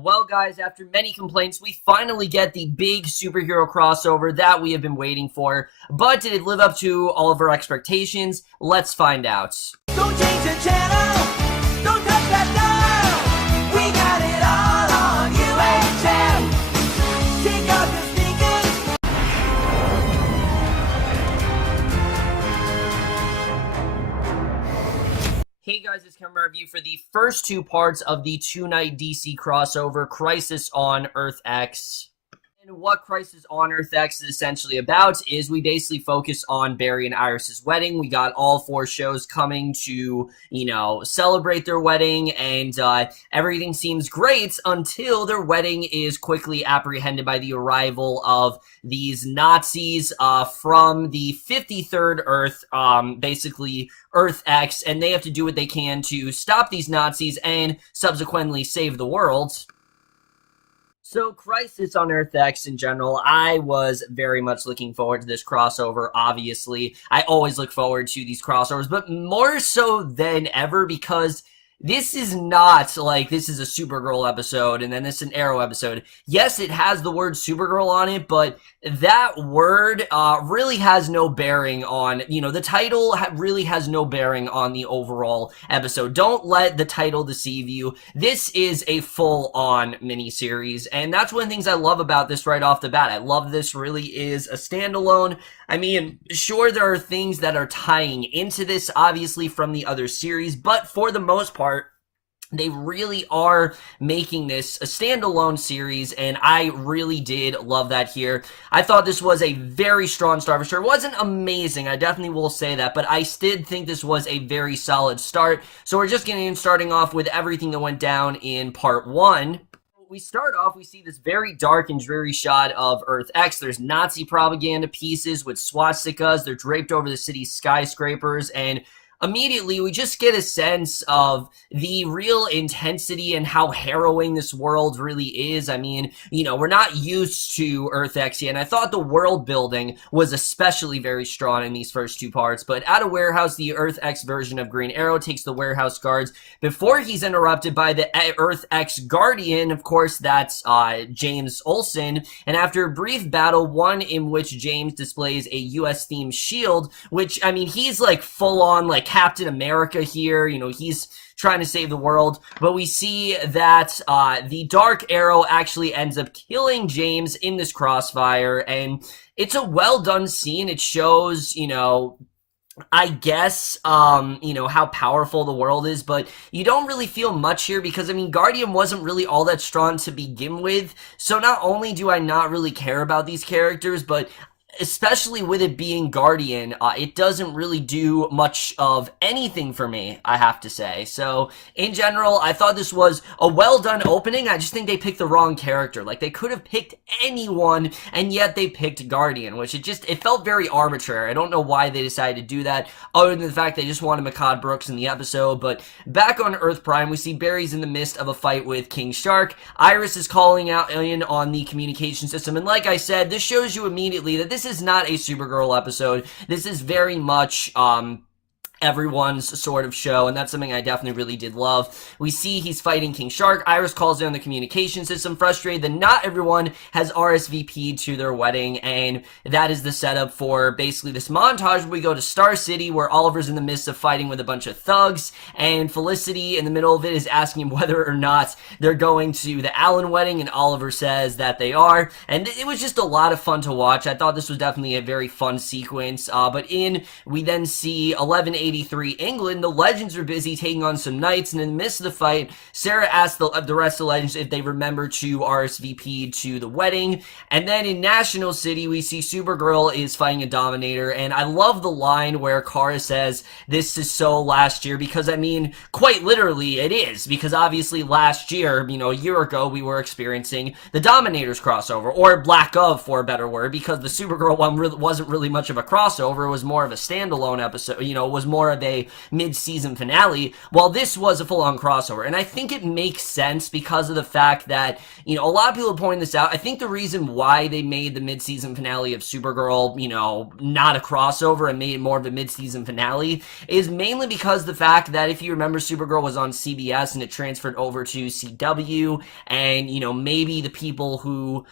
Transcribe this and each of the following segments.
Well, guys, after many complaints, we finally get the big superhero crossover that we have been waiting for. But did it live up to all of our expectations? Let's find out. Don't change the channel, don't touch that dial. We got it all on UHF. Take off your sneakers. Hey guys, it's Camera Review for the first two parts of the two-night DC crossover, Crisis on Earth X. And what Crisis on Earth X is essentially about is we basically focus on Barry and Iris's wedding. We got all four shows coming to, celebrate their wedding, and everything seems great until their wedding is quickly apprehended by the arrival of these Nazis from the 53rd Earth, basically Earth X, and they have to do what they can to stop these Nazis and subsequently save the world. So, Crisis on Earth X in general, I was very much looking forward to this crossover, obviously. I always look forward to these crossovers, but more so than ever because this is not like this is a Supergirl episode and then this is an Arrow episode. Yes, it has the word Supergirl on it, but that word really has no bearing on, the title really has no bearing on the overall episode. Don't let the title deceive you. This is a full-on miniseries, and that's one of the things I love about this right off the bat. I love this really is a standalone. I mean, sure, there are things that are tying into this, obviously, from the other series, but for the most part, they really are making this a standalone series, and I really did love that here. I thought this was a very strong start for sure. It wasn't amazing, I definitely will say that, but I did think this was a very solid start. So we're just starting off with everything that went down in part one. We start off, we see this very dark and dreary shot of Earth X. There's Nazi propaganda pieces with swastikas. They're draped over the city's skyscrapers, and immediately we just get a sense of the real intensity and how harrowing this world really is. I mean, we're not used to Earth X yet, and I thought the world building was especially very strong in these first two parts. But at a warehouse, the Earth X version of Green Arrow takes the warehouse guards before he's interrupted by the Earth X Guardian. Of course, that's James Olsen. And after a brief battle, one in which James displays a US-themed shield, which, I mean, he's like full-on like Captain America here, he's trying to save the world, but we see that the Dark Arrow actually ends up killing James in this crossfire, and it's a well done scene. It shows, I guess, how powerful the world is, but you don't really feel much here because, Guardian wasn't really all that strong to begin with, so not only do I not really care about these characters, but especially with it being Guardian, it doesn't really do much of anything for me, I have to say. So, in general, I thought this was a well-done opening. I just think they picked the wrong character. Like, they could have picked anyone, and yet they picked Guardian, which it felt very arbitrary. I don't know why they decided to do that, other than the fact they just wanted Makad Brooks in the episode. But back on Earth Prime, we see Barry's in the midst of a fight with King Shark. Iris is calling out in on the communication system, and like I said, this shows you immediately that this is not a Supergirl episode. This is very much everyone's sort of show, and that's something I definitely really did love. We see he's fighting King Shark. Iris calls in on the communication system, frustrated that not everyone has RSVP'd to their wedding, and that is the setup for basically this montage where we go to Star City, where Oliver's in the midst of fighting with a bunch of thugs, and Felicity in the middle of it is asking him whether or not they're going to the Allen wedding, and Oliver says that they are, and it was just a lot of fun to watch. I thought this was definitely a very fun sequence, we then see 1183 England. The Legends are busy taking on some Knights, and in the midst of the fight, Sarah asks the rest of the Legends if they remember to RSVP to the wedding. And then in National City, we see Supergirl is fighting a Dominator, and I love the line where Kara says, "This is so last year," because, quite literally, it is, because obviously last year, a year ago, we were experiencing the Dominators crossover, or lack of, for a better word, because the Supergirl one wasn't really much of a crossover. It was more of a standalone episode, it was more more of a mid-season finale, while this was a full-on crossover. And I think it makes sense because of the fact that, you know, a lot of people are pointing this out. I think the reason why they made the mid-season finale of Supergirl, you know, not a crossover and made it more of a mid-season finale is mainly because the fact that, if you remember, Supergirl was on CBS and it transferred over to CW, and, you know, maybe the people who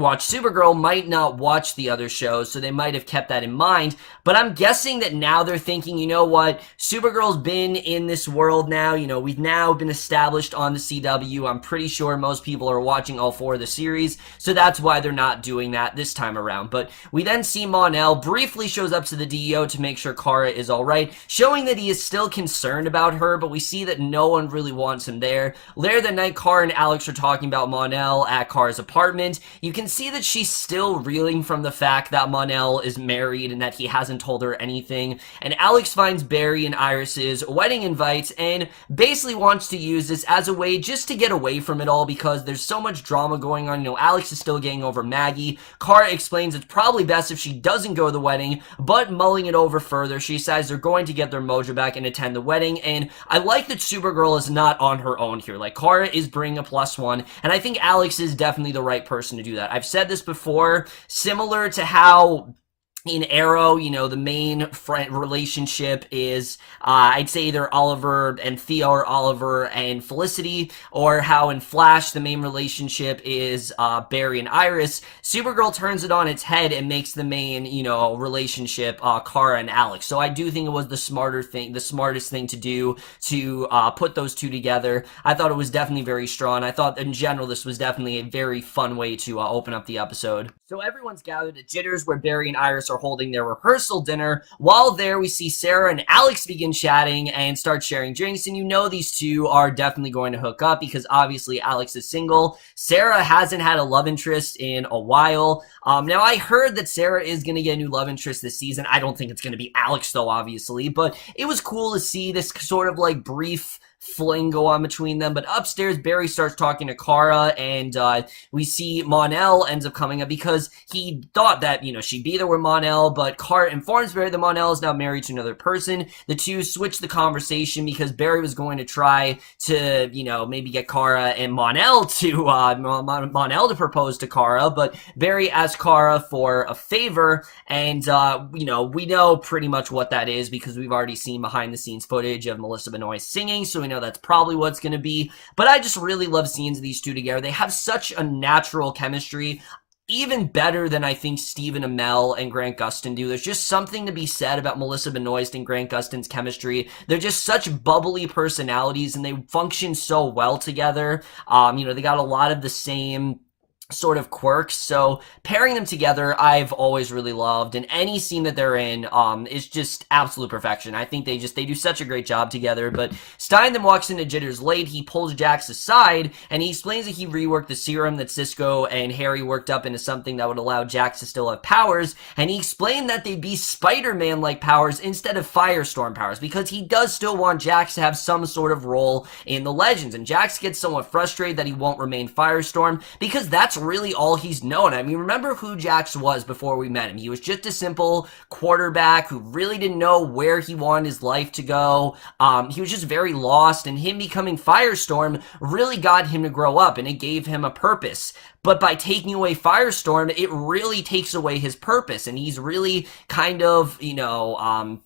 watch Supergirl might not watch the other shows, so they might have kept that in mind. But I'm guessing that now they're thinking, you know what, Supergirl's been in this world now, you know, we've now been established on the CW. I'm pretty sure most people are watching all 4 of the series, so that's why they're not doing that this time around. But we then see Mon-El briefly shows up to the DEO to make sure Kara is alright, showing that he is still concerned about her, but we see that no one really wants him there. Later that night, Kara and Alex are talking about Mon-El at Kara's apartment. You can see that she's still reeling from the fact that Mon-El is married and that he hasn't told her anything, and Alex finds Barry and Iris's wedding invites and basically wants to use this as a way just to get away from it all because there's so much drama going on. You know, Alex is still getting over Maggie. Kara explains it's probably best if she doesn't go to the wedding, but mulling it over further, she decides they're going to get their mojo back and attend the wedding. And I like that Supergirl is not on her own here. Like, Kara is bringing a +1, and I think Alex is definitely the right person to do that. I've said this before, similar to how in Arrow, you know, the main friend relationship is, I'd say either Oliver and Theo or Oliver and Felicity, or how in Flash the main relationship is Barry and Iris. Supergirl turns it on its head and makes the main, you know, relationship Kara and Alex. So I do think it was the smartest thing to do to put those two together. I thought it was definitely very strong. I thought in general this was definitely a very fun way to open up the episode. So everyone's gathered at Jitters, where Barry and Iris are holding their rehearsal dinner. While there, we see Sarah and Alex begin chatting and start sharing drinks, and you know these two are definitely going to hook up because obviously Alex is single. Sarah hasn't had a love interest in a while. Now, I heard that Sarah is going to get a new love interest this season. I don't think it's going to be Alex, though, obviously, but it was cool to see this sort of like brief fling go on between them. But upstairs, Barry starts talking to Kara, and we see Mon-El ends up coming up because he thought that, you know, she'd be there with Mon-El, but Kara informs Barry that Mon-El is now married to another person. The two switch the conversation because Barry was going to try to, you know, maybe get Kara and Mon-El to Mon-El to propose to Kara, but Barry asked Kara for a favor, and you know, we know pretty much what that is because we've already seen behind the scenes footage of Melissa Benoist singing, so we know that's probably what it's going to be. But I just really love scenes of these two together. They have such a natural chemistry, even better than I think Steve and Amell and Grant Gustin do. There's just something to be said about Melissa Benoist and Grant Gustin's chemistry. They're just such bubbly personalities, and they function so well together. You know, they got a lot of the same sort of quirks, so pairing them together I've always really loved, and any scene that they're in is just absolute perfection. I think they do such a great job together. But Stein then walks into Jitters late. He pulls Jax aside and he explains that he reworked the serum that Cisco and Harry worked up into something that would allow Jax to still have powers, and he explained that they'd be Spider-Man like powers instead of Firestorm powers, because he does still want Jax to have some sort of role in the Legends. And Jax gets somewhat frustrated that he won't remain Firestorm because that's really all he's known. I mean, remember who Jax was before we met him. He was just a simple quarterback who really didn't know where he wanted his life to go. He was just very lost, and him becoming Firestorm really got him to grow up, and it gave him a purpose. But by taking away Firestorm, it really takes away his purpose, and he's really kind of, you know,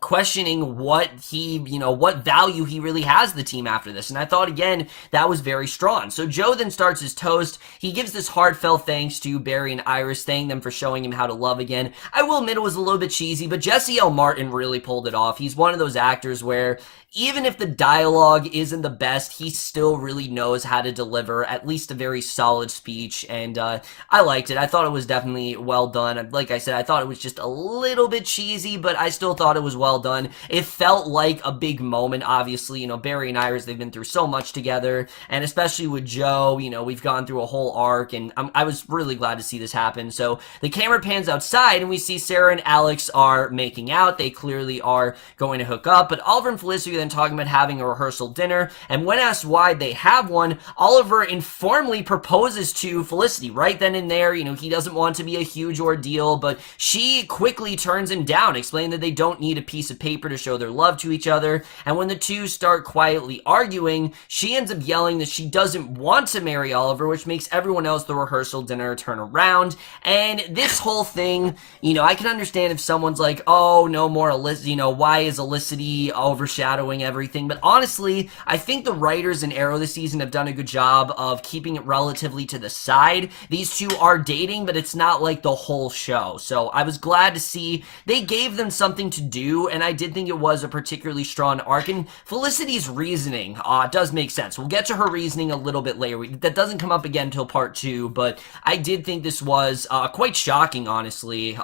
questioning what he, you know, what value he really has the team after this. And I thought, again, that was very strong. So Joe then starts his toast. He gives this heartfelt thanks to Barry and Iris, thanking them for showing him how to love again. I will admit it was a little bit cheesy, but Jesse L. Martin really pulled it off. He's one of those actors where even if the dialogue isn't the best, he still really knows how to deliver at least a very solid speech, and I liked it. I thought it was definitely well done. Like I said, I thought it was just a little bit cheesy, but I still thought it was well done. It felt like a big moment, obviously. You know, Barry and Iris, they've been through so much together, and especially with Joe, you know, we've gone through a whole arc, and I was really glad to see this happen. So the camera pans outside, and we see Sarah and Alex are making out. They clearly are going to hook up, but Oliver and Felicity They're then talking about having a rehearsal dinner, and when asked why they have one, Oliver informally proposes to Felicity right then and there. He doesn't want to be a huge ordeal, but she quickly turns him down, explaining that they don't need a piece of paper to show their love to each other. And when the two start quietly arguing, she ends up yelling that she doesn't want to marry Oliver, which makes everyone else at the rehearsal dinner turn around. And this whole thing, I can understand if someone's like, oh, no more why is Felicity overshadowing everything? But honestly, I think the writers in Arrow this season have done a good job of keeping it relatively to the side. These two are dating, but it's not like the whole show. So I was glad to see they gave them something to do, and I did think it was a particularly strong arc. And Felicity's reasoning does make sense. We'll get to her reasoning a little bit later. That doesn't come up again until part 2, but I did think this was quite shocking, honestly.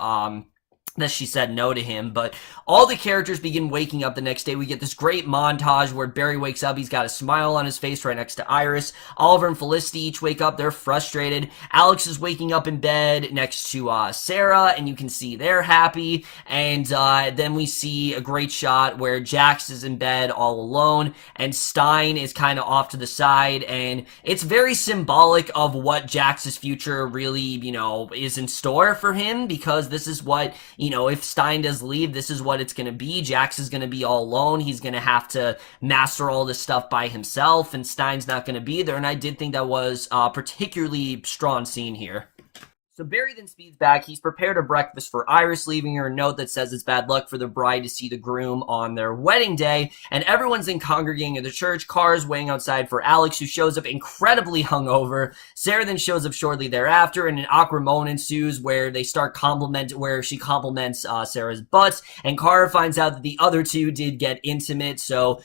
That she said no to him. But all the characters begin waking up the next day. We get this great montage where Barry wakes up. He's got a smile on his face right next to Iris. Oliver and Felicity each wake up. They're frustrated. Alex is waking up in bed next to Sarah, and you can see they're happy. And then we see a great shot where Jax is in bed all alone, and Stein is kind of off to the side. And it's very symbolic of what Jax's future really, is in store for him, because this is what, if Stein does leave, this is what it's going to be. Jax is going to be all alone. He's going to have to master all this stuff by himself, and Stein's not going to be there. And I did think that was a particularly strong scene here. So Barry then speeds back. He's prepared a breakfast for Iris, leaving her a note that says it's bad luck for the bride to see the groom on their wedding day. And everyone's then congregating at the church. Cars waiting outside for Alex, who shows up incredibly hungover. Sarah then shows up shortly thereafter, and an awkward moment ensues where they start where she compliments Sarah's butt. And Cara finds out that the other two did get intimate. So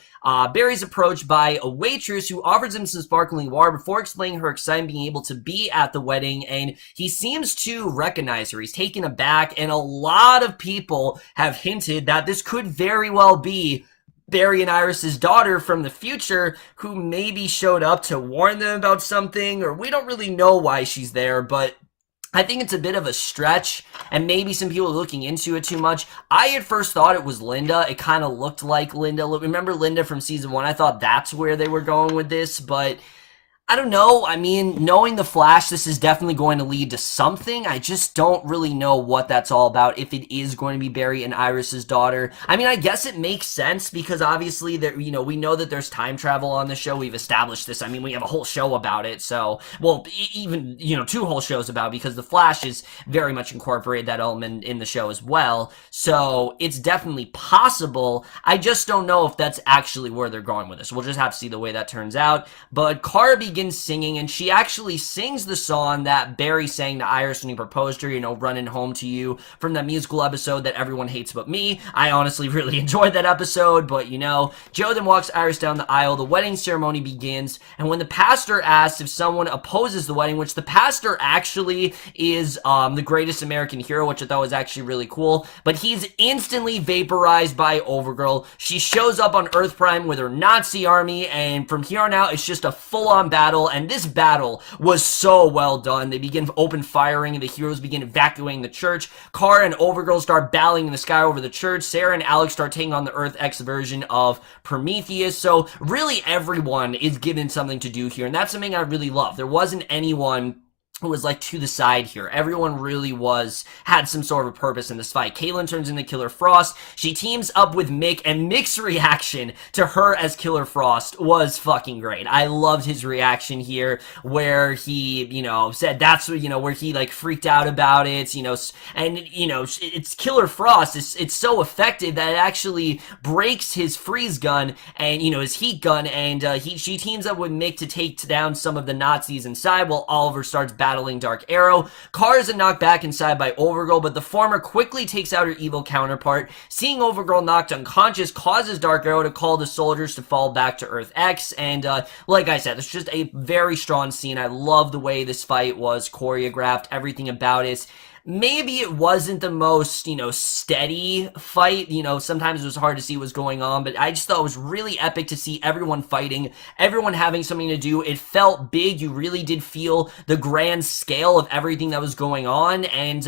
Barry's approached by a waitress who offers him some sparkling water before explaining her excitement being able to be at the wedding, and he seems to recognize her. He's taken aback, and a lot of people have hinted that this could very well be Barry and Iris's daughter from the future, who maybe showed up to warn them about something, or we don't really know why she's there, but I think it's a bit of a stretch, and maybe some people are looking into it too much. I at first thought it was Linda. It kind of looked like Linda. Remember Linda from season 1? I thought that's where they were going with this, but I don't know. I mean, knowing the Flash, this is definitely going to lead to something. I just don't really know what that's all about, if it is going to be Barry and Iris's daughter. I mean, I guess it makes sense, because obviously, we know that there's time travel on the show. We've established this. I mean, we have a whole show about it. So, well, even, 2 whole shows about it, because the Flash is very much incorporated that element in the show as well. So, it's definitely possible. I just don't know if that's actually where they're going with this. We'll just have to see the way that turns out. But Cara begins singing, and she actually sings the song that Barry sang to Iris when he proposed her, running home to you, from that musical episode that everyone hates but me. I honestly really enjoyed that episode, but Joe then walks Iris down the aisle. The wedding ceremony begins, and when the pastor asks if someone opposes the wedding, which the pastor actually is the greatest American hero, which I thought was actually really cool, but he's instantly vaporized by Overgirl. She shows up on Earth Prime with her Nazi army, and from here on out, it's just a full-on battle, and this battle was so well done. They begin open firing, and the heroes begin evacuating the church. Cara and Overgirl start battling in the sky over the church. Sarah and Alex start taking on the Earth X version of Prometheus. So really everyone is given something to do here, and that's something I really love. There wasn't anyone who was to the side here. Everyone really had some sort of purpose in this fight. Keiynan turns into Killer Frost. She teams up with Mick, and Mick's reaction to her as Killer Frost was fucking great. I loved his reaction here, where he, said that's, where he, freaked out about it, and, it's Killer Frost. It's so effective that it actually breaks his freeze gun and, his heat gun, and she teams up with Mick to take down some of the Nazis inside, while Oliver starts battling Dark Arrow. Cara is knocked back inside by Overgirl, but the former quickly takes out her evil counterpart. Seeing Overgirl knocked unconscious causes Dark Arrow to call the soldiers to fall back to Earth X, and like I said, it's just a very strong scene. I love the way this fight was choreographed, everything about it. maybe it wasn't the most, steady fight. Sometimes it was hard to see what was going on, but I just thought it was really epic to see everyone fighting, everyone having something to do. It felt big. You really did feel the grand scale of everything that was going on, and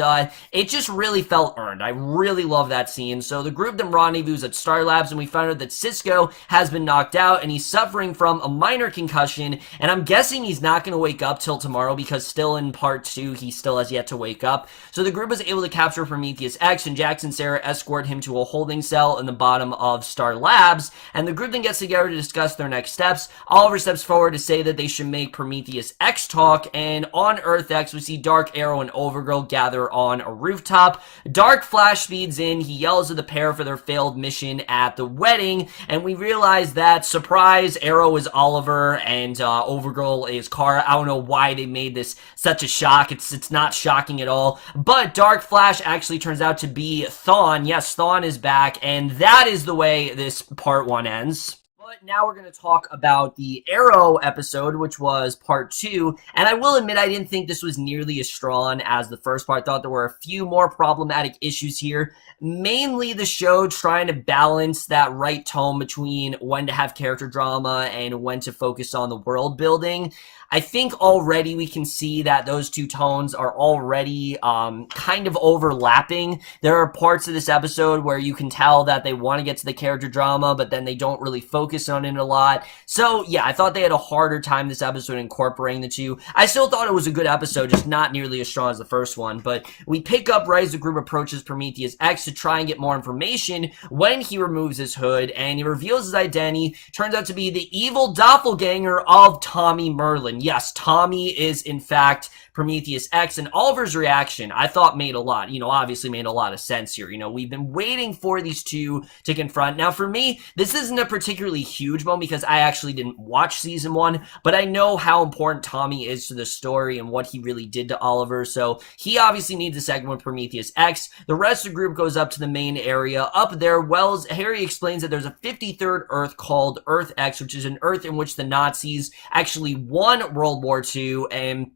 it just really felt earned. I really love that scene. So the group then rendezvous at Star Labs, and we found out that Cisco has been knocked out, and he's suffering from a minor concussion, and I'm guessing he's not going to wake up till tomorrow, because still in part 2, he still has yet to wake up. So the group was able to capture Prometheus X, and Jax and Sarah escort him to a holding cell in the bottom of Star Labs, and the group then gets together to discuss their next steps. Oliver steps forward to say that they should make Prometheus X talk, and on Earth X, we see Dark Arrow and Overgirl gather on a rooftop. Dark Flash speeds in, he yells at the pair for their failed mission at the wedding, and we realize that, surprise, Arrow is Oliver, and Overgirl is Kara. I don't know why they made this such a shock. It's not shocking at all. But Dark Flash actually turns out to be Thawne. Yes, Thawne is back, and that is the way this part 1 ends. But now we're going to talk about the Arrow episode, which was part 2, and I will admit I didn't think this was nearly as strong as the first part. I thought there were a few more problematic issues here, mainly the show trying to balance that right tone between when to have character drama and when to focus on the world building. I think already we can see that those two tones are already kind of overlapping. There are parts of this episode where you can tell that they want to get to the character drama, but then they don't really focus on it a lot. So yeah, I thought they had a harder time this episode incorporating the two. I still thought it was a good episode, just not nearly as strong as the first one. But we pick up right as the group approaches Prometheus X to try and get more information when he removes his hood, and he reveals his identity. Turns out to be the evil doppelganger of Tommy Merlin. Yes, Tommy is in fact Prometheus X, and Oliver's reaction, I thought made a lot, obviously made a lot of sense here. We've been waiting for these two to confront. Now, for me, this isn't a particularly huge moment because I actually didn't watch season 1, but I know how important Tommy is to the story and what he really did to Oliver, so he obviously needs a segment with Prometheus X. The rest of the group goes up to the main area. Up there, Harry explains that there's a 53rd Earth called Earth X, which is an Earth in which the Nazis actually won World War II, and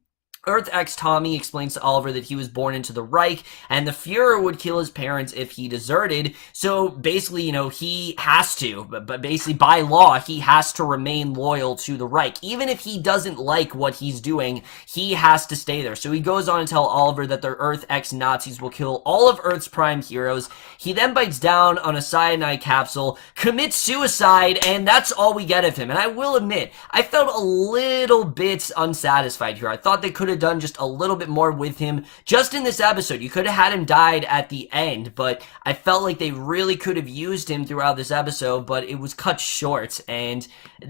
Earth X Tommy explains to Oliver that he was born into the Reich, and the Fuhrer would kill his parents if he deserted. So basically, he has to, but basically by law, he has to remain loyal to the Reich. Even if he doesn't like what he's doing, he has to stay there. So he goes on to tell Oliver that the Earth X Nazis will kill all of Earth's prime heroes. He then bites down on a cyanide capsule, commits suicide, and that's all we get of him. And I will admit, I felt a little bit unsatisfied here. I thought they could have done just a little bit more with him just in this episode. You could have had him died at the end, but I felt like they really could have used him throughout this episode, but it was cut short, and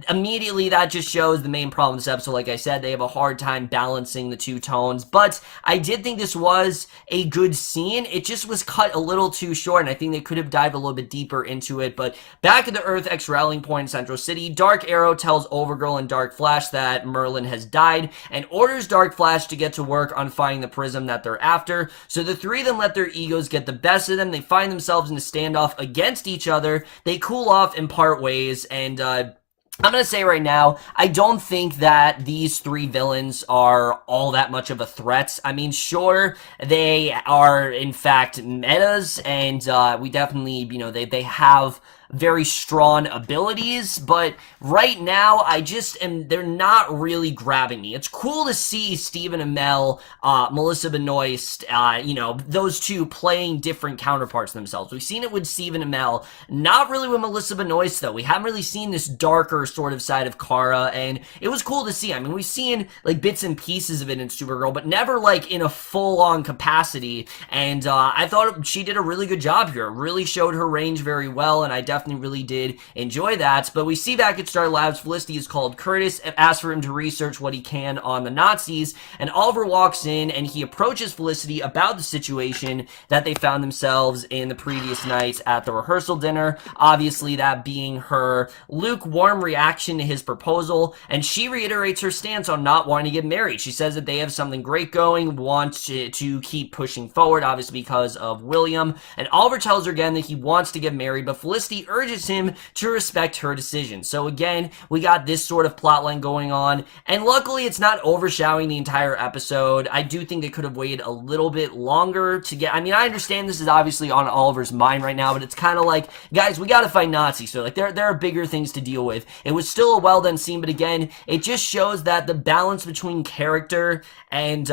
immediately that just shows the main problem with this episode. Like I said, they have a hard time balancing the two tones, but I did think this was a good scene. It just was cut a little too short, and I think they could have dived a little bit deeper into it. But back at the Earth X rallying point in Central City, Dark Arrow tells Overgirl and Dark Flash that Merlin has died and orders Dark Flash to get to work on finding the prism that they're after. So the three of them let their egos get the best of them. They find themselves in a standoff against each other. They cool off and part ways, and I'm going to say right now, I don't think that these three villains are all that much of a threat. I mean, sure, they are, in fact, metas, and we definitely, they have very strong abilities, but right now they're not really grabbing me. It's cool to see Stephen Amell, Melissa Benoist, those two playing different counterparts themselves. We've seen it with Stephen Amell, not really with Melissa Benoist though. We haven't really seen this darker sort of side of Kara, and it was cool to see. I mean, we've seen like bits and pieces of it in Supergirl, but never like in a full-on capacity, and I thought she did a really good job here. It really showed her range very well, and I definitely really did enjoy that. But we see back at Star Labs, Felicity is called Curtis and asks for him to research what he can on the Nazis, and Oliver walks in and he approaches Felicity about the situation that they found themselves in the previous night at the rehearsal dinner, obviously that being her lukewarm reaction to his proposal, and she reiterates her stance on not wanting to get married. She says that they have something great going, wants to keep pushing forward, obviously because of William, and Oliver tells her again that he wants to get married, but Felicity basically urges him to respect her decision. So again, we got this sort of plotline going on, and luckily it's not overshadowing the entire episode. I do think they could have waited a little bit longer to get, I mean, I understand this is obviously on Oliver's mind right now, but it's kind of like, guys, we gotta fight Nazis, so like there are bigger things to deal with. It was still a well done scene, but again, it just shows that the balance between character and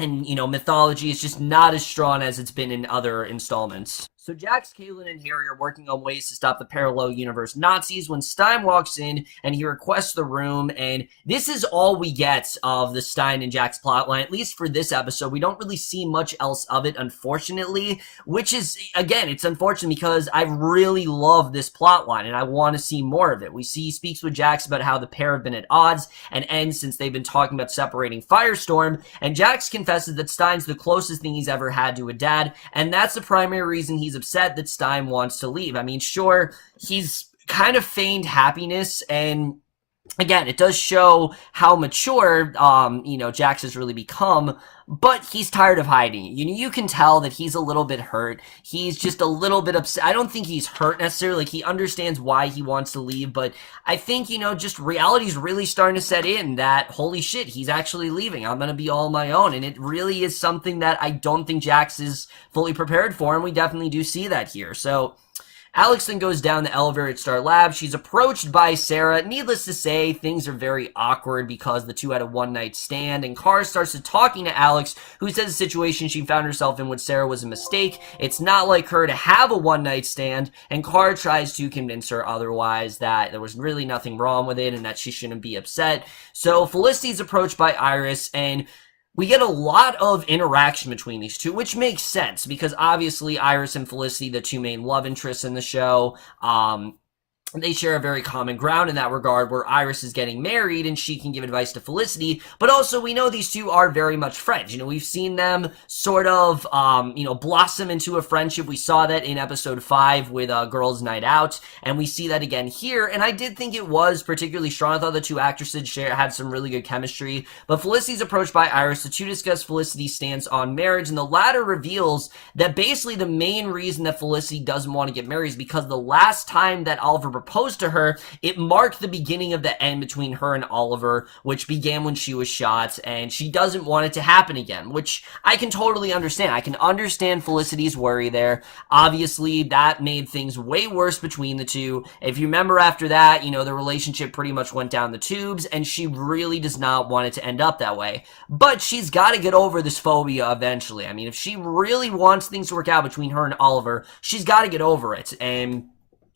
you know, mythology is just not as strong as it's been in other installments. So Jax, Keiynan, and Harry are working on ways to stop the parallel universe Nazis when Stein walks in and he requests the room, and this is all we get of the Stein and Jax plotline, at least for this episode. We don't really see much else of it, unfortunately, which is, again, it's unfortunate because I really love this plotline and I want to see more of it. He speaks with Jax about how the pair have been at odds and ends since they've been talking about separating Firestorm, and Jax confesses that Stein's the closest thing he's ever had to a dad, and that's the primary reason he's upset that Stein wants to leave. I mean, sure, he's kind of feigned happiness, and again, it does show how mature, you know, Jax has really become, but he's tired of hiding. You can tell that he's a little bit hurt. He's just a little bit upset. I don't think he's hurt necessarily. Like, he understands why he wants to leave, but I think, you know, just reality's really starting to set in that, holy shit, he's actually leaving. I'm gonna be all on my own, and it really is something that I don't think Jax is fully prepared for, and we definitely do see that here. So Alex then goes down the elevator at Star Labs. She's approached by Sarah. Needless to say, things are very awkward because the two had a one-night stand, and Kara starts to talking to Alex, who says the situation she found herself in with Sarah was a mistake. It's not like her to have a one-night stand, and Kara tries to convince her otherwise, that there was really nothing wrong with it and that she shouldn't be upset. So Felicity's approached by Iris, and we get a lot of interaction between these two, which makes sense because obviously Iris and Felicity, the two main love interests in the show, they share a very common ground in that regard, where Iris is getting married and she can give advice to Felicity, but also we know these two are very much friends. You know, we've seen them sort of, you know, blossom into a friendship. We saw that in episode 5 with Girls Night Out, and we see that again here, and I did think it was particularly strong. I thought the two actresses had some really good chemistry, but Felicity's approached by Iris. The two discuss Felicity's stance on marriage, and the latter reveals that basically the main reason that Felicity doesn't want to get married is because the last time that Oliver proposed to her, it marked the beginning of the end between her and Oliver, which began when she was shot, and she doesn't want it to happen again, which I can totally understand. I can understand Felicity's worry there. Obviously, that made things way worse between the two. If you remember after that, you know, the relationship pretty much went down the tubes, and she really does not want it to end up that way. But she's got to get over this phobia eventually. I mean, if she really wants things to work out between her and Oliver, she's got to get over it, and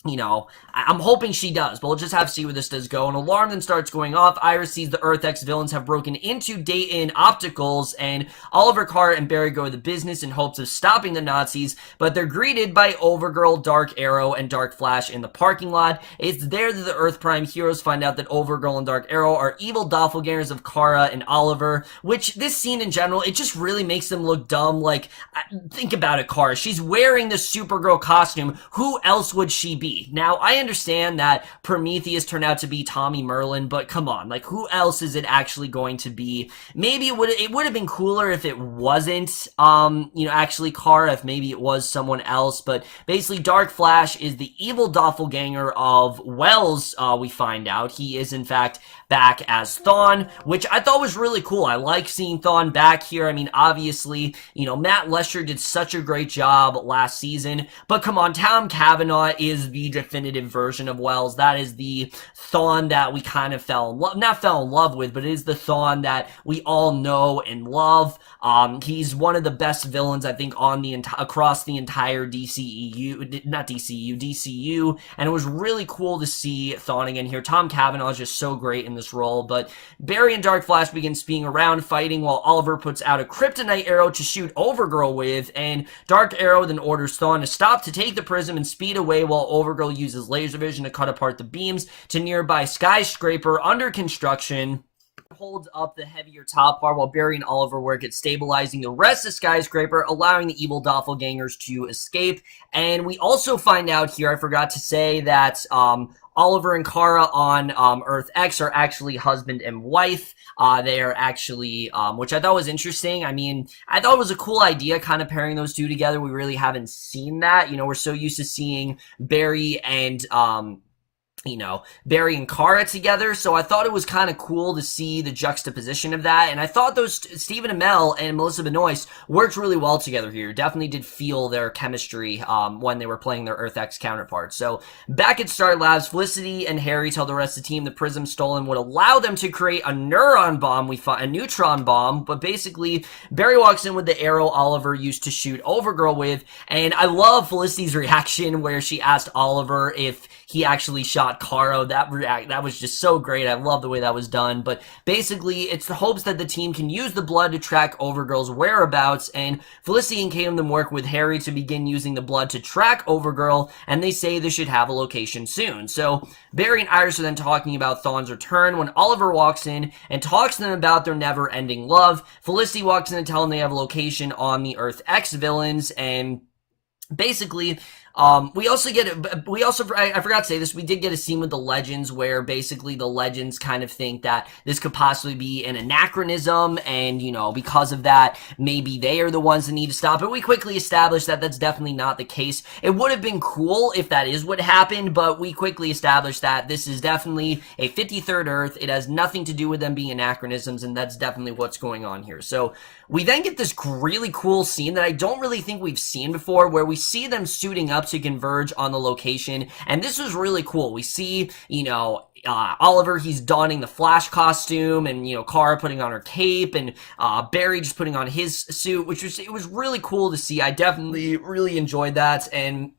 you know, I'm hoping she does, but we'll just have to see where this does go. An alarm then starts going off. Iris sees the Earth X villains have broken into Dayton Opticals, and Oliver, Kara, and Barry go to the business in hopes of stopping the Nazis, but they're greeted by Overgirl, Dark Arrow, and Dark Flash in the parking lot. It's there that the Earth Prime heroes find out that Overgirl and Dark Arrow are evil doppelgangers of Kara and Oliver, which this scene in general, it just really makes them look dumb. Like, think about it, Kara. She's wearing the Supergirl costume. Who else would she be? Now, I understand that Prometheus turned out to be Tommy Merlin, but come on, like, who else is it actually going to be? Maybe it would have been cooler if it wasn't, you know, actually Kara, if maybe it was someone else, but basically Dark Flash is the evil doppelganger of Wells, we find out. He is, in fact, back as Thawne, which I thought was really cool. I like seeing Thawne back here. I mean, obviously, you know, Matt Lesher did such a great job last season, but come on, Tom Cavanagh is the definitive version of Wells. That is the Thawne that we kind of not fell in love with, but it is the Thawne that we all know and love. He's one of the best villains, I think, on the across the entire DCU, and it was really cool to see Thawne again here. Tom Cavanagh is just so great in this role, but Barry and Dark Flash begin being around fighting while Oliver puts out a kryptonite arrow to shoot Overgirl with, and Dark Arrow then orders Thawne to stop to take the prism and speed away while Overgirl uses laser vision to cut apart the beams to nearby skyscraper under construction. Holds up the heavier top part while Barry and Oliver work at stabilizing the rest of Skyscraper, allowing the evil doppelgangers to escape. And we also find out here, I forgot to say, that Oliver and Kara on Earth X are actually husband and wife. They are actually, which I thought was interesting. I mean, I thought it was a cool idea kind of pairing those two together. We really haven't seen that. You know, we're so used to seeing Barry and Barry and Kara together, so I thought it was kind of cool to see the juxtaposition of that, and I thought those Stephen Amell and Melissa Benoist worked really well together here. Definitely did feel their chemistry when they were playing their Earth X counterparts. So back at Star Labs, Felicity and Harry tell the rest of the team the prism stolen would allow them to create a neuron bomb, a neutron bomb, but basically Barry walks in with the arrow Oliver used to shoot Overgirl with, and I love Felicity's reaction where she asked Oliver if he actually shot Kara. That was just so great. I love the way that was done. But basically, it's the hopes that the team can use the blood to track Overgirl's whereabouts, and Felicity and Keiynan work with Harry to begin using the blood to track Overgirl, and they say they should have a location soon. So Barry and Iris are then talking about Thawne's return when Oliver walks in and talks to them about their never-ending love. Felicity walks in and tells them they have a location on the Earth X villains, and basically, I forgot to say this, we did get a scene with the Legends where basically the Legends kind of think that this could possibly be an anachronism, and, because of that, maybe they are the ones that need to stop it. We quickly established that that's definitely not the case. It would have been cool if that is what happened, but we quickly established that this is definitely a 53rd Earth. It has nothing to do with them being anachronisms, and that's definitely what's going on here. So we then get this really cool scene that I don't really think we've seen before, where we see them suiting up to converge on the location, and this was really cool. We see, Oliver, he's donning the Flash costume, and, Kara putting on her cape, and Barry just putting on his suit, it was really cool to see. I definitely really enjoyed that, and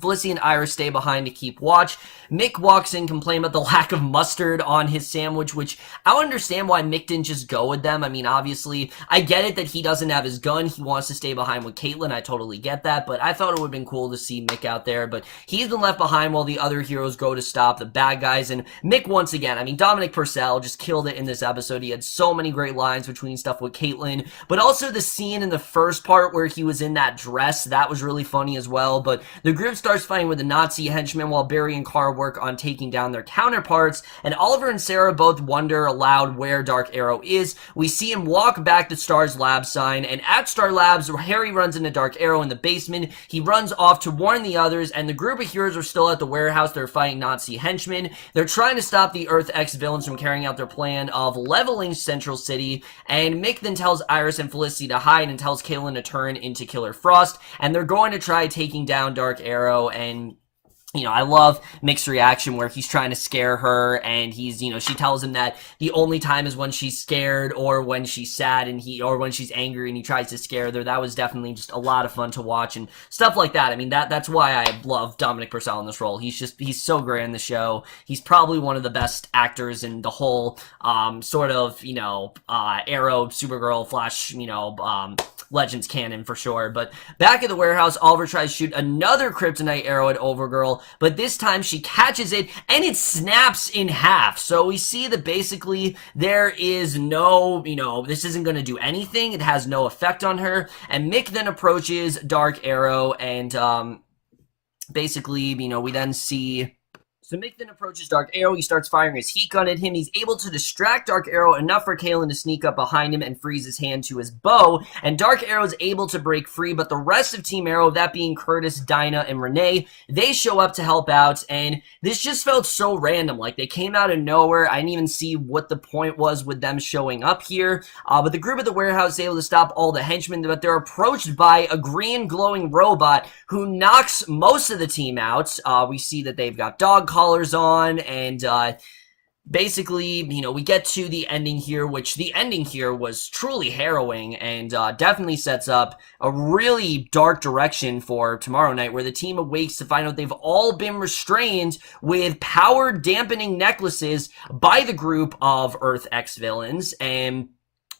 Felicity and Iris stay behind to keep watch. Mick walks in, complaining about the lack of mustard on his sandwich, which I don't understand why Mick didn't just go with them. I mean, obviously, I get it that he doesn't have his gun. He wants to stay behind with Caitlin. I totally get that, but I thought it would have been cool to see Mick out there, but he's been left behind while the other heroes go to stop the bad guys, and Mick, once again, I mean, Dominic Purcell just killed it in this episode. He had so many great lines between stuff with Caitlin, but also the scene in the first part where he was in that dress, that was really funny as well. But the group starts fighting with the Nazi henchmen while Barry and Kara work on taking down their counterparts, and Oliver and Sarah both wonder aloud where Dark Arrow is. We see him walk back to Star's lab sign, and at Star Labs, Harry runs into Dark Arrow in the basement. He runs off to warn the others, and the group of heroes are still at the warehouse. They're fighting Nazi henchmen. They're trying to stop the Earth X villains from carrying out their plan of leveling Central City, and Mick then tells Iris and Felicity to hide and tells Keiynan to turn into Killer Frost, and they're going to try taking down Dark Arrow. And I love Mick's reaction where he's trying to scare her, and he's, she tells him that the only time is when she's scared or when she's sad, or when she's angry, and he tries to scare her. That was definitely just a lot of fun to watch and stuff like that. I mean, that's why I love Dominic Purcell in this role. He's so great in the show. He's probably one of the best actors in the whole, Arrow, Supergirl, Flash, Legends canon for sure. But back at the warehouse, Oliver tries to shoot another kryptonite arrow at Overgirl, but this time she catches it and it snaps in half. So we see that basically there is no, this isn't going to do anything. It has no effect on her. And Mick then approaches Dark Arrow, and basically, we then see... So Mick then approaches Dark Arrow. He starts firing his heat gun at him. He's able to distract Dark Arrow enough for Keiynan to sneak up behind him and freeze his hand to his bow. And Dark Arrow is able to break free, but the rest of Team Arrow, that being Curtis, Dinah, and Renee, they show up to help out. And this just felt so random. Like, they came out of nowhere. I didn't even see what the point was with them showing up here. But the group at the warehouse is able to stop all the henchmen, but they're approached by a green glowing robot who knocks most of the team out. We see that they've got dog collars on, and basically, we get to the ending here, which the ending here was truly harrowing, and definitely sets up a really dark direction for tomorrow night, where the team awakes to find out they've all been restrained with power dampening necklaces by the group of Earth X villains. And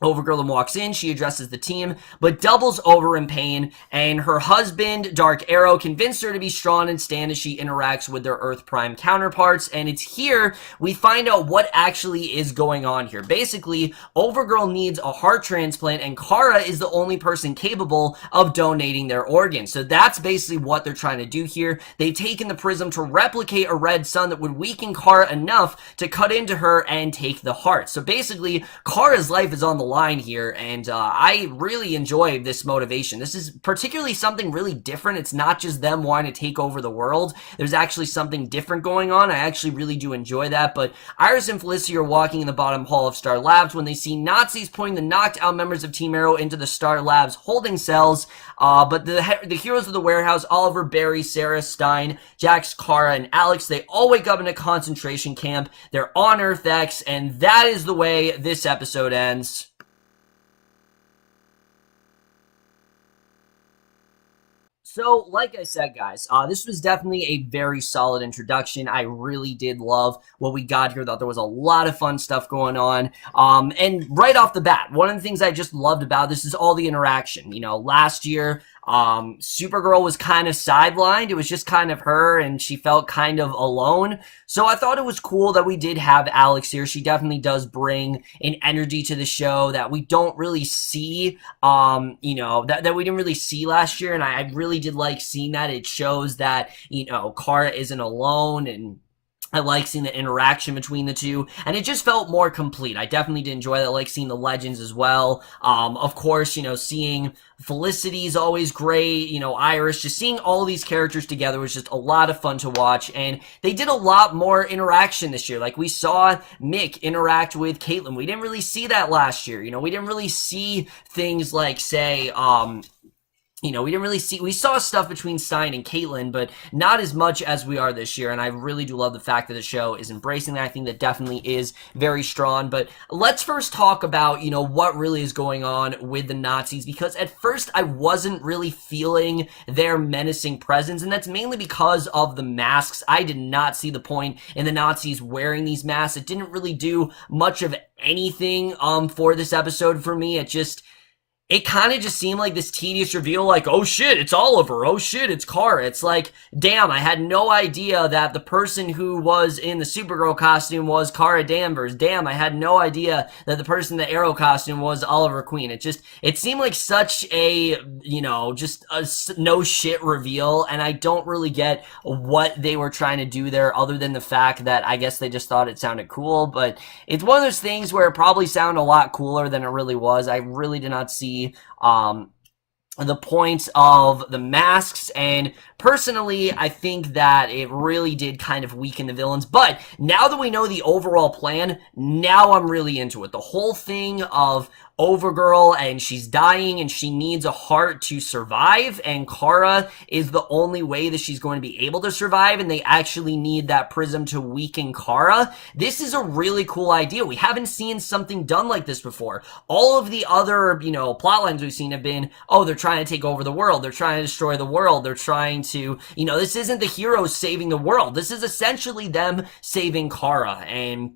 Overgirl then walks in, she addresses the team, but doubles over in pain, and her husband, Dark Arrow, convinced her to be strong and stand as she interacts with their Earth Prime counterparts, and it's here we find out what actually is going on here. Basically, Overgirl needs a heart transplant, and Kara is the only person capable of donating their organs. So that's basically what they're trying to do here. They've taken the prism to replicate a red sun that would weaken Kara enough to cut into her and take the heart. So basically, Kara's life is on the line here, and I really enjoy this motivation. This is particularly something really different. It's not just them wanting to take over the world. There's actually something different going on. I actually really do enjoy that, but Iris and Felicity are walking in the bottom hall of Star Labs when they see Nazis putting the knocked out members of Team Arrow into the Star Labs holding cells, but the heroes of the warehouse, Oliver, Barry, Sarah, Stein, Jax, Kara, and Alex, they all wake up in a concentration camp. They're on Earth X, and that is the way this episode ends. So, like I said, guys, this was definitely a very solid introduction. I really did love what we got here. Thought there was a lot of fun stuff going on. And right off the bat, one of the things I just loved about this is all the interaction. You know, last year, Supergirl was kind of sidelined. It was just kind of her, and she felt kind of alone. So I thought it was cool that we did have Alex here. She definitely does bring an energy to the show that we don't really see, you know, that we didn't really see last year. And I really did like seeing that. It shows that, you know, Kara isn't alone, and I like seeing the interaction between the two, and it just felt more complete. I definitely did enjoy that. I like seeing the legends as well. Of course, you know, seeing Felicity is always great. You know, Iris, just seeing all these characters together was just a lot of fun to watch, and they did a lot more interaction this year. Like, we saw Mick interact with Caitlin. We didn't really see that last year. You know, we didn't really see things like, say, you know, we saw stuff between Stein and Caitlin, but not as much as we are this year, and I really do love the fact that the show is embracing that. I think that definitely is very strong, but let's first talk about, you know, what really is going on with the Nazis, because at first I wasn't really feeling their menacing presence, and that's mainly because of the masks. I did not see the point in the Nazis wearing these masks. It didn't really do much of anything, for this episode for me. It kind of just seemed like this tedious reveal, like, oh shit, it's Oliver, oh shit, it's Kara. It's like, damn, I had no idea that the person who was in the Supergirl costume was Kara Danvers. Damn, I had no idea that the person in the Arrow costume was Oliver Queen. It seemed like such a, you know, just a no shit reveal, and I don't really get what they were trying to do there, other than the fact that I guess they just thought it sounded cool, but it's one of those things where it probably sounded a lot cooler than it really was. I really did not see the points of the masks, and personally I think that it really did kind of weaken the villains. But now that we know the overall plan, now I'm really into it. The whole thing of Overgirl, and she's dying and she needs a heart to survive, and Kara is the only way that she's going to be able to survive, and they actually need that prism to weaken Kara. This is a really cool idea. We haven't seen something done like this before. All of the other, you know, plot lines we've seen have been, oh, they're trying to take over the world, they're trying to destroy the world, they're trying to, you know, this isn't the heroes saving the world. This is essentially them saving Kara, and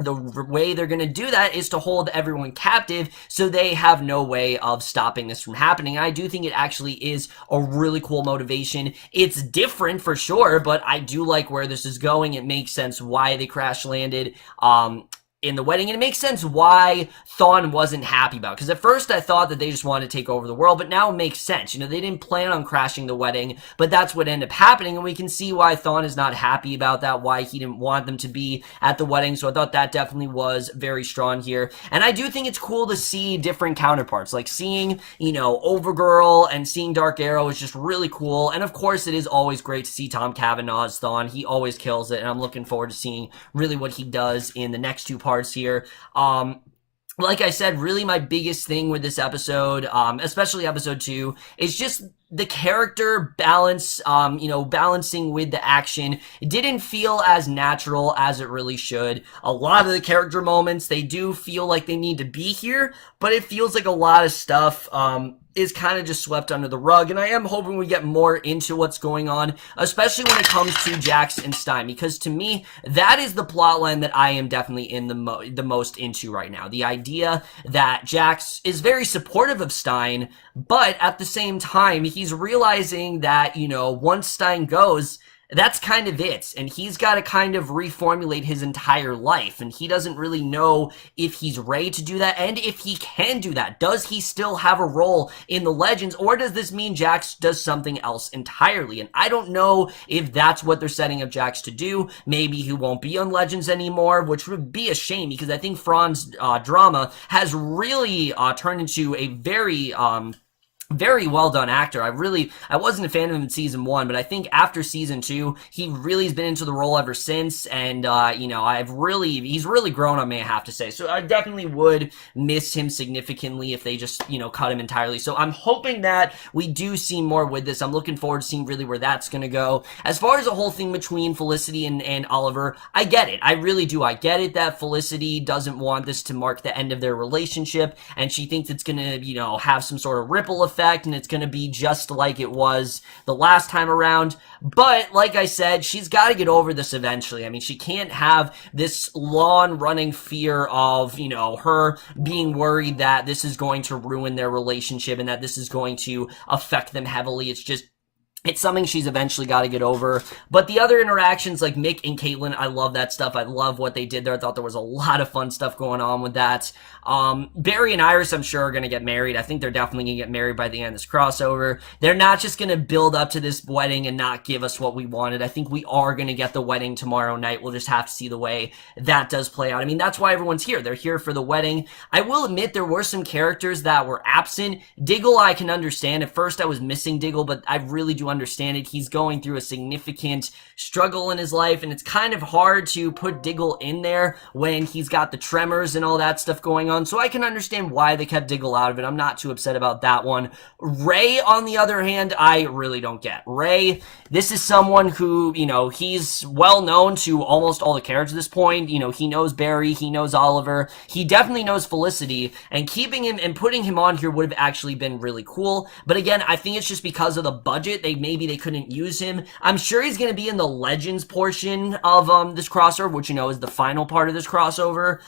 the way they're going to do that is to hold everyone captive, so they have no way of stopping this from happening. I do think it actually is a really cool motivation. It's different for sure, but I do like where this is going. It makes sense why they crash landed in the wedding, and it makes sense why Thawne wasn't happy about it. Because at first I thought that they just wanted to take over the world, but now it makes sense. You know, they didn't plan on crashing the wedding, but that's what ended up happening, and we can see why Thawne is not happy about that, why he didn't want them to be at the wedding. So I thought that definitely was very strong here. And I do think it's cool to see different counterparts, like seeing, you know, Overgirl and seeing Dark Arrow is just really cool. And of course it is always great to see Tom Cavanagh as Thawne. He always kills it, and I'm looking forward to seeing really what he does in the next two parts here. Like I said, really my biggest thing with this episode, especially episode 2, is just the character balance, balancing with the action, it didn't feel as natural as it really should. A lot of the character moments, they do feel like they need to be here, but it feels like a lot of stuff, is kind of just swept under the rug, and I am hoping we get more into what's going on, especially when it comes to Jax and Stein, because to me, that is the plotline that I am definitely in the most into right now. The idea that Jax is very supportive of Stein, but at the same time, he's realizing that, once Stein goes, that's kind of it, and he's got to kind of reformulate his entire life, and he doesn't really know if he's ready to do that, and if he can do that. Does he still have a role in the Legends, or does this mean Jax does something else entirely? And I don't know if that's what they're setting up Jax to do. Maybe he won't be on Legends anymore, which would be a shame, because I think Franz Drameh has really turned into a very well done actor. I wasn't a fan of him in season 1, but I think after season 2, he really has been into the role ever since, and, he's really grown on me, I have to say. So I definitely would miss him significantly if they just, cut him entirely. So I'm hoping that we do see more with this. I'm looking forward to seeing really where that's gonna go. As far as the whole thing between Felicity and Oliver, I get it. I really do. I get it that Felicity doesn't want this to mark the end of their relationship, and she thinks it's gonna, have some sort of ripple effect, and it's going to be just like it was the last time around. But like I said, she's got to get over this eventually. I mean, she can't have this long running fear of, her being worried that this is going to ruin their relationship and that this is going to affect them heavily. It's something she's eventually got to get over. But the other interactions, like Mick and Keiynan, I love that stuff. I love what they did there. I thought there was a lot of fun stuff going on with that. Barry and Iris, I'm sure, are going to get married. I think they're definitely going to get married by the end of this crossover. They're not just going to build up to this wedding and not give us what we wanted. I think we are going to get the wedding tomorrow night. We'll just have to see the way that does play out. I mean, that's why everyone's here. They're here for the wedding. I will admit there were some characters that were absent. Diggle, I can understand. At first, I was missing Diggle, but I really do understand it. He's going through a significant struggle in his life, and it's kind of hard to put Diggle in there when he's got the tremors and all that stuff going on. So I can understand why they kept Diggle out of it. I'm not too upset about that one. Ray, on the other hand, I really don't get. Ray, this is someone who, he's well known to almost all the characters at this point. He knows Barry, he knows Oliver, he definitely knows Felicity, and keeping him and putting him on here would have actually been really cool. But again, I think it's just because of the budget. Maybe they couldn't use him. I'm sure he's going to be in the Legends portion of this crossover, which, is the final part of this crossover.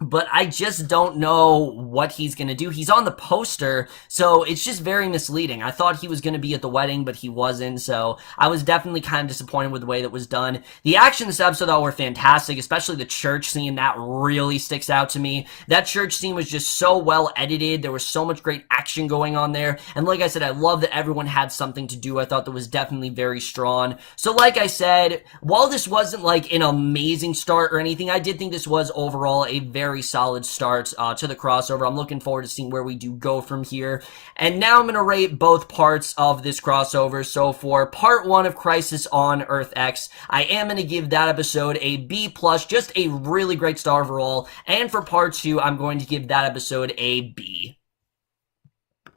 But I just don't know what he's going to do. He's on the poster, so it's just very misleading. I thought he was going to be at the wedding, but he wasn't, so I was definitely kind of disappointed with the way that was done. The action this episode, though, were fantastic, especially the church scene. That really sticks out to me. That church scene was just so well edited. There was so much great action going on there, and like I said, I love that everyone had something to do. I thought that was definitely very strong. So like I said, while this wasn't like an amazing start or anything, I did think this was overall a very solid start to the crossover. I'm looking forward to seeing where we do go from here. And now I'm going to rate both parts of this crossover. So for part 1 of Crisis on Earth X, I am going to give that episode a B+, just a really great start overall. And for part 2, I'm going to give that episode a B.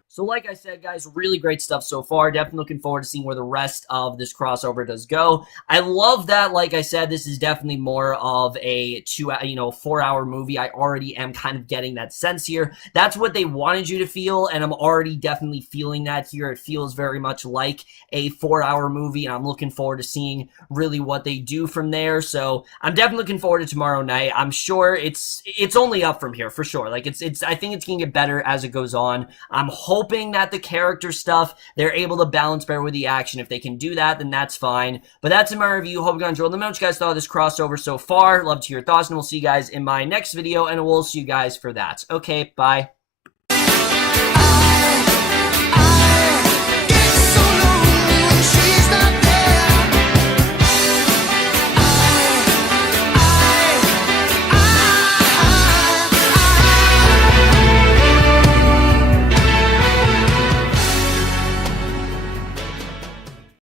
So like I said, guys, really great stuff so far. Definitely looking forward to seeing where the rest of this crossover does go. I love that, like I said, this is definitely more of a 4-hour movie. I already am kind of getting that sense here. That's what they wanted you to feel, and I'm already definitely feeling that here. It feels very much like a 4-hour movie, and I'm looking forward to seeing really what they do from there. So I'm definitely looking forward to tomorrow night. I'm sure it's only up from here for sure. Like I think it's gonna get better as it goes on. I'm hoping that the character stuff, they're able to balance better with the action. If they can do that, then that's fine. But that's in my review. Hope you guys enjoyed. Let me know what you guys thought of this crossover so far. Love to hear your thoughts, and we'll see you guys in my next video, and we'll see you guys for that. Okay, bye.